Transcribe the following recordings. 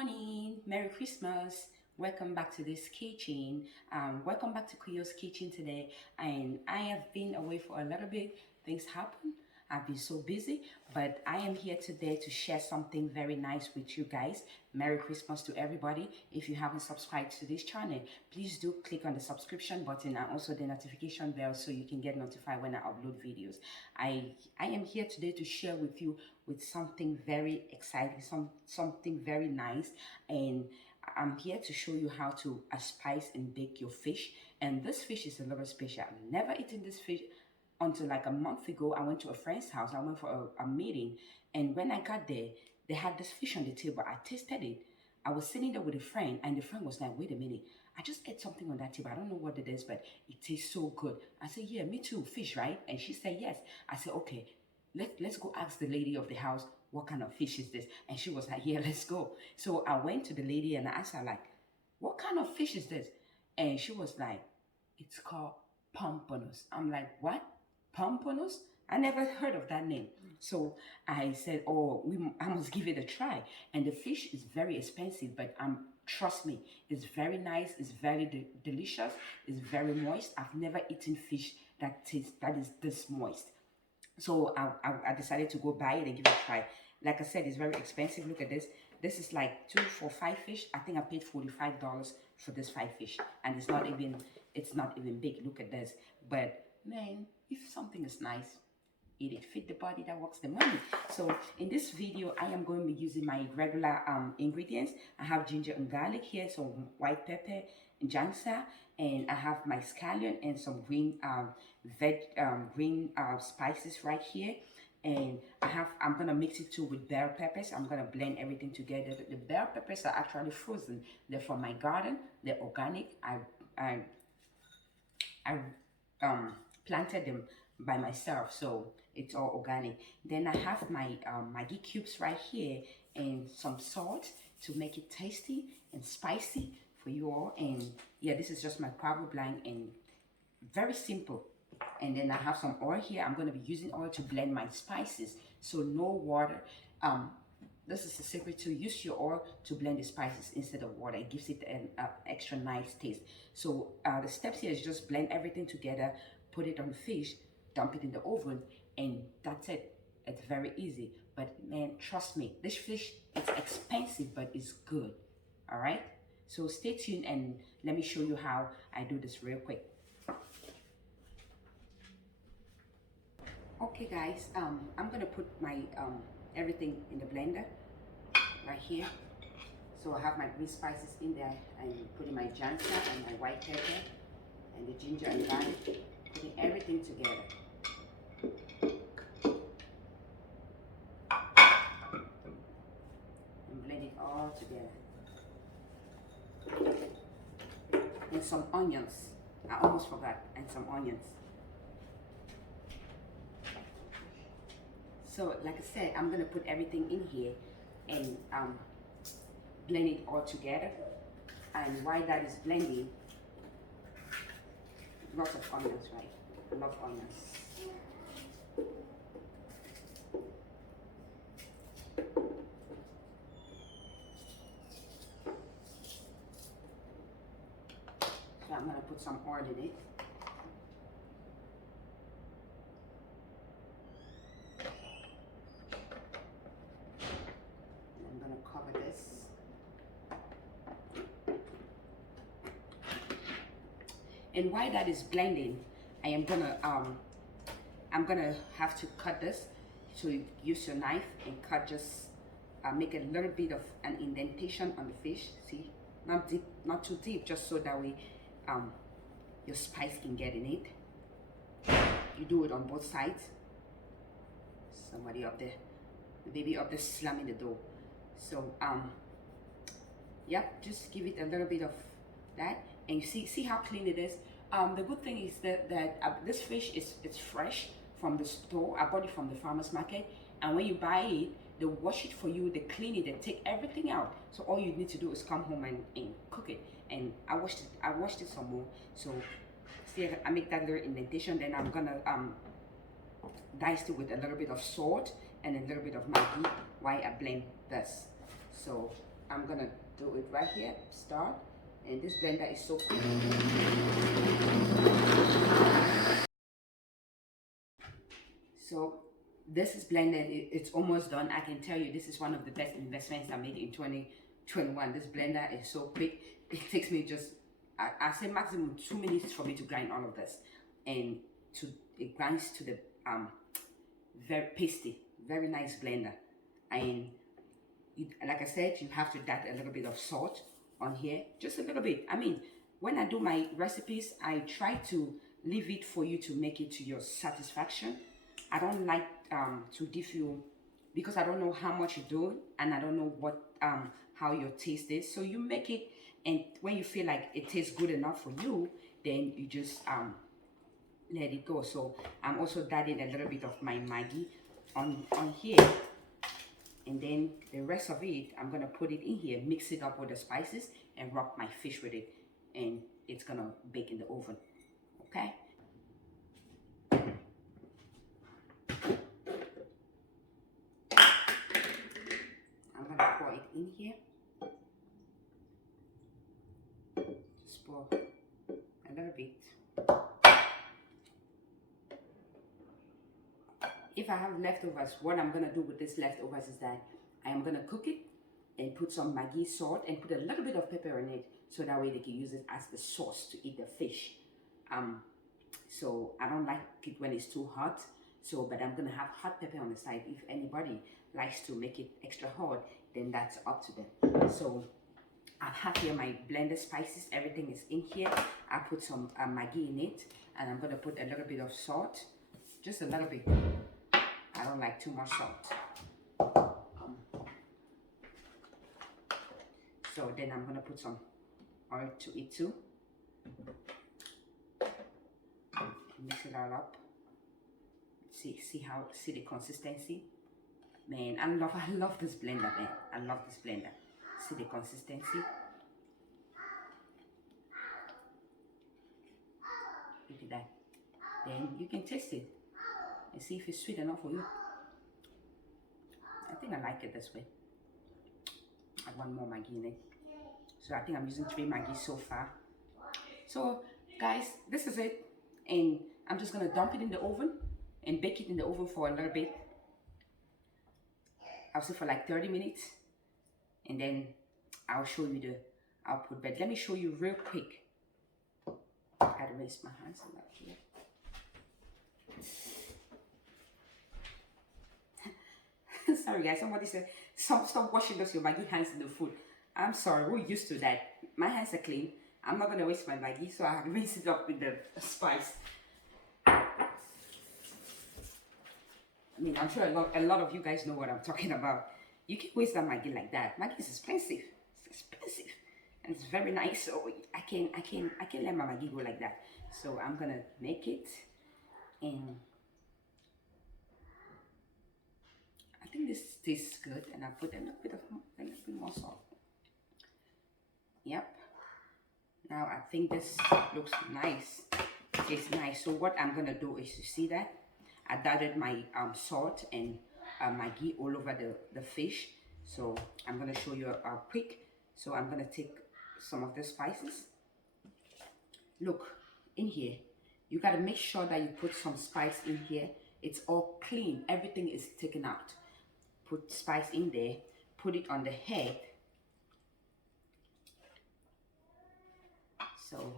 morning, Merry Christmas. Welcome back to this kitchen. Welcome back to Kuyo's kitchen today. And I have been away for a little bit. Things happen. I've been so busy, but I am here today to share something very nice with you guys. Merry Christmas to everybody. If you haven't subscribed to this channel, please do click on the subscription button and also the notification bell so you can get notified when I upload videos. I am here today to share with you with something very exciting, something very nice, and I'm here to show you how to spice and bake your fish. And this fish is a little special. I've never eaten this fish until like a month ago. I went to a friend's house. I went for a meeting, and when I got there, they had this fish on the table. I tasted it. I was sitting there with a friend, and the friend was like, wait a minute, I just ate something on that table. I don't know what it is, but it tastes so good. I said, yeah, me too, fish, right? And she said, yes. I said, okay, let's go ask the lady of the house, what kind of fish is this? And she was like, yeah, let's go. So I went to the lady and I asked her, like, what kind of fish is this? And she was like, it's called pompons. I'm like, what? Pompons? I never heard of that name. So I said, oh, I must give it a try. And the fish is very expensive, but trust me, it's very nice, it's very delicious, it's very moist. I've never eaten fish that is this moist. So I decided to go buy it and give it a try. Like I said, it's very expensive. Look at this. This is like 2 for 5 fish. I think I paid $45 for this 5 fish, and it's not even big. Look at this. But man, if something is nice, eat it. Feed the body that works the money. So in this video, I am going to be using my regular ingredients. I have ginger and garlic here, some white pepper and jansa, and I have my scallion and some green spices right here. And I'm gonna mix it too with bell peppers. I'm gonna blend everything together. The bell peppers are actually frozen. They're from my garden. They're organic. I planted them by myself, so it's all organic. Then I have my Maggi cubes right here and some salt to make it tasty and spicy for you all. And yeah, this is just my power blind and very simple. And then I have some oil here. I'm going to be using oil to blend my spices, so no water. This is the secret, to use your oil to blend the spices instead of water. It gives it an extra nice taste. So the steps here is just blend everything together, put it on the fish, dump it in the oven, and that's it. It's very easy. But man, trust me, this fish, it's expensive, but it's good. All right? So stay tuned and let me show you how I do this real quick. Okay guys, I'm gonna put my everything in the blender right here. So I have my green spices in there and putting my jansa and my white pepper and the ginger and garlic, putting everything together. And blend it all together. And some onions. I almost forgot, and some onions. So like I said, I'm gonna put everything in here and blend it all together. And while that is blending, lots of onions, right? I love onions. So I'm gonna put some oil in it. Cover this. And while that is blending, I'm gonna have to cut this. So you use your knife and cut, just make a little bit of an indentation on the fish. See, not deep, not too deep, just so that way your spice can get in it. You do it on both sides. Somebody up there, the baby up there slamming the door. So yep, just give it a little bit of that, and you see how clean it is. The good thing is that this fish it's fresh from the store. I bought it from the farmer's market, and when you buy it, they wash it for you, they clean it, they take everything out. So all you need to do is come home and cook it. And I washed it some more. So see, I make that little indentation. Then I'm gonna dice it with a little bit of salt and a little bit of Maggi while I blend this. So I'm gonna do it right here, start. And this blender is so quick. So this is blended, it's almost done. I can tell you this is one of the best investments I made in 2021. This blender is so quick. It takes me just, I say maximum 2 minutes for me to grind all of this. And it grinds to the very pasty, very nice blender. And like I said, you have to add a little bit of salt on here, just a little bit. I mean, when I do my recipes, I try to leave it for you to make it to your satisfaction. I don't like to give you, because I don't know how much you do and I don't know what how your taste is. So you make it, and when you feel like it tastes good enough for you, then you just let it go. So I'm also adding a little bit of my Maggi on here, and then the rest of it I'm gonna put it in here, mix it up with the spices, and wrap my fish with it, and it's gonna bake in the oven. Okay. I'm gonna pour it in here. Just pour a little bit. If I have leftovers, what I'm gonna do with this leftovers is that I am gonna cook it and put some Maggi salt and put a little bit of pepper in it, so that way they can use it as the sauce to eat the fish. So I don't like it when it's too hot. So, but I'm gonna have hot pepper on the side. If anybody likes to make it extra hot, then that's up to them. So I have here my blended spices. Everything is in here. I put some Maggi in it, and I'm gonna put a little bit of salt, just a little bit. I don't like too much salt. So then I'm gonna put some oil to it too. Mix it all up. See the consistency. Man, I love this blender, man. I love this blender. See the consistency. Look at that. Then you can taste it and see if it's sweet enough for you. I think I like it this way. I want more Maggi in it. So I think I'm using 3 Maggi so far. So guys, this is it. And I'm just gonna dump it in the oven and bake it in the oven for a little bit. I'll say for like 30 minutes. And then I'll show you the output. But let me show you real quick. I gotta rinse my hands a lot here. Sorry guys, somebody said, stop washing those your Maggi hands in the food. I'm sorry, we're used to that. My hands are clean. I'm not gonna waste my Maggi, so I have to rinse it up with the spice. I mean, I'm sure a lot of you guys know what I'm talking about. You can waste that Maggi like that. Maggi is expensive. It's expensive. And it's very nice, so I can't let my Maggi go like that. So I'm gonna make it, and I think this tastes good, and I put a little bit more salt. Yep. Now I think this looks nice. It's nice. So what I'm gonna do is, you see that I added my salt and Maggi all over the fish. So I'm gonna show you quick. So I'm gonna take some of the spices. Look in here. You gotta make sure that you put some spice in here. It's all clean. Everything is taken out. Put spice in there. Put it on the head. So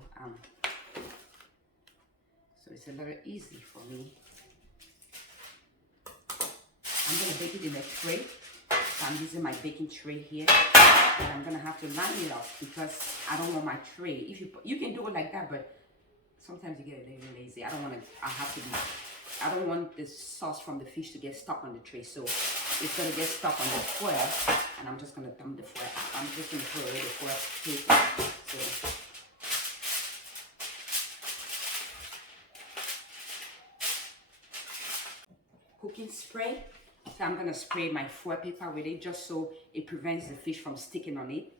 it's a little easy for me. I'm gonna bake it in a tray. So I'm using my baking tray here, and I'm gonna have to line it up because I don't want my tray. If you can do it like that, but sometimes you get a little lazy. I don't want the sauce from the fish to get stuck on the tray. So it's gonna get stuck on the foil, and I'm just gonna dump the foil. I'm just gonna throw away the foil paper. So cooking spray. So I'm gonna spray my foil paper with it, just so it prevents the fish from sticking on it.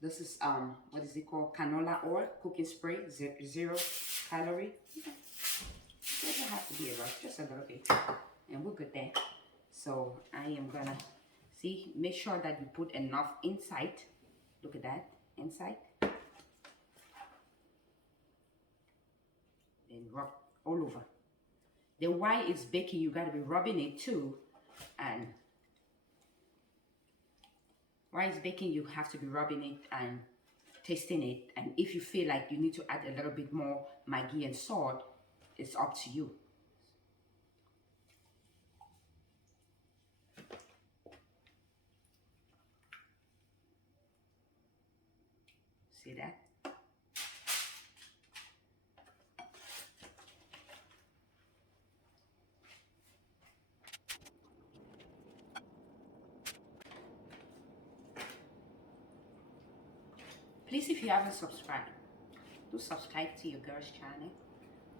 This is what is it called? Canola oil cooking spray, 0 calorie. It doesn't have to be a lot, just a little bit, and we're good there. So I am gonna See, make sure that you put enough inside. Look at that, inside. Then rub all over. Then while it's baking, you gotta be rubbing it too. And while it's baking, you have to be rubbing it and tasting it. And if you feel like you need to add a little bit more Maggi and salt, it's up to you. See that? Please, if you haven't subscribed, do subscribe to your girl's channel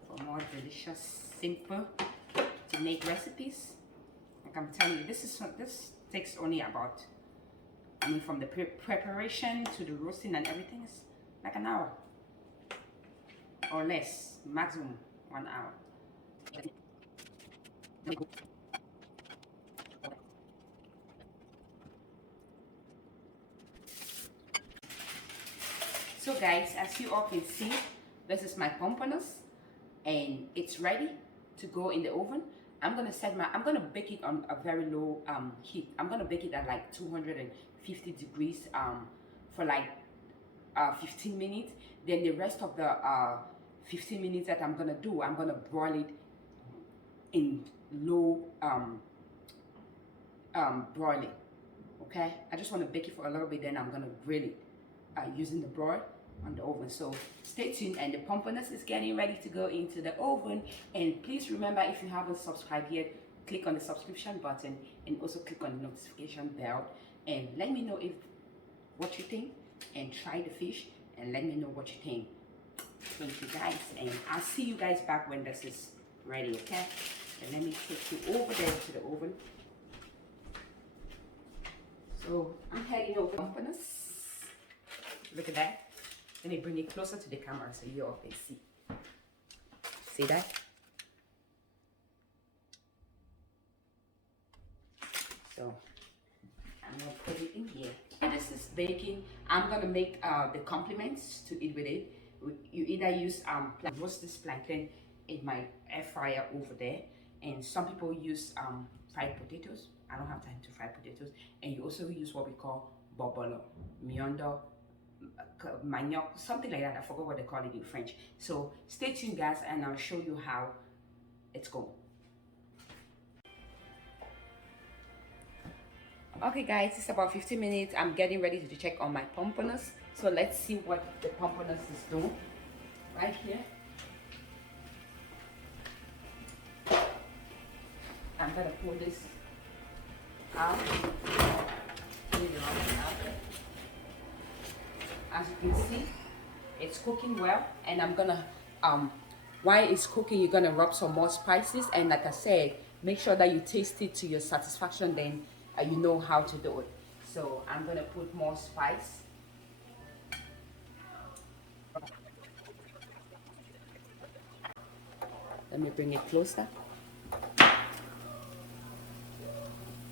for more delicious, simple to make recipes. Like I'm telling you, this takes only about, I mean, from the preparation to the roasting and everything, is like an hour or less, maximum 1 hour. So guys, as you all can see, this is my pompanos and it's ready to go in the oven. I'm gonna bake it on a very low heat. I'm gonna bake it at like 250 degrees for like 15 minutes. Then the rest of the 15 minutes that I'm gonna do, I'm gonna broil it in low broiling. Okay, I just want to bake it for a little bit, then I'm gonna grill it using the broil on the oven. So stay tuned, and the pompanos is getting ready to go into the oven. And please remember, if you haven't subscribed yet, click on the subscription button and also click on the notification bell, and let me know what you think, and try the fish and let me know what you think. Thank you guys, and I'll see you guys back when this is ready. Okay, and let me take you over there to the oven. So I'm heading over pompanos. Look at that. Let me bring it closer to the camera so you all can see. See that? So I'm gonna put it in here. This is baking. I'm gonna make the complements to eat with it. You either use roast this plantain in my air fryer over there, and some people use fried potatoes. I don't have time to fry potatoes. And you also use what we call bobolo, miondo, manioc, something like that. I forgot what they call it in French. So stay tuned guys, and I'll show you how it's going. Okay guys, it's about 15 minutes. I'm getting ready to check on my pompanos. So let's see what the pompanos is doing right here. I'm gonna pull this out. As you can see, it's cooking well, and I'm gonna while it's cooking, you're gonna rub some more spices, and like I said, make sure that you taste it to your satisfaction, then you know how to do it. So I'm gonna put more spice. Let me bring it closer.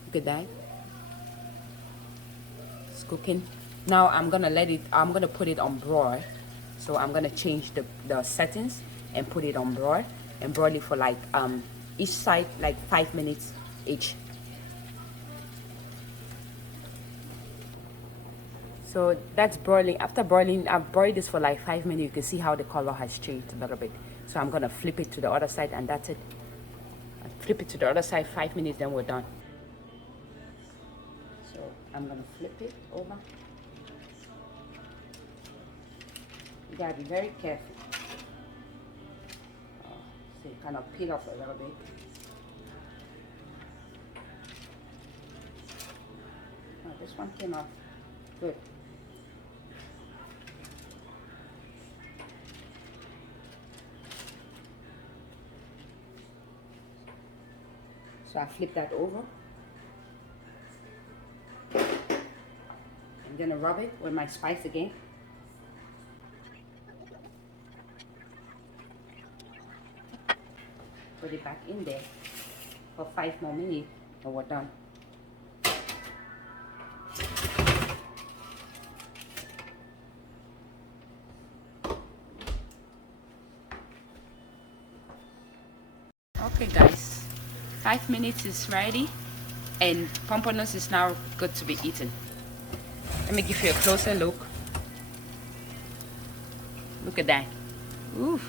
Look at that. It's cooking. Now I'm gonna put it on broil. So I'm gonna change the settings and put it on broil and broil it for like each side like 5 minutes each. So that's broiling. After broiling, I've broiled this for like 5 minutes. You can see how the color has changed a little bit. So I'm gonna flip it to the other side, and that's it. I flip it to the other side, 5 minutes, then we're done. So I'm gonna flip it over. You gotta be very careful. So you kind of peel off a little bit. Oh, this one came off good. So I flip that over. I'm gonna rub it with my spice again. Put it back in there for 5 more minutes and we're done. Okay guys, 5 minutes is ready and pompons is now good to be eaten. Let me give you a closer look. Look at that. Ooh.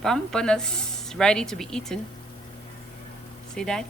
Pompons ready to be eaten. See that?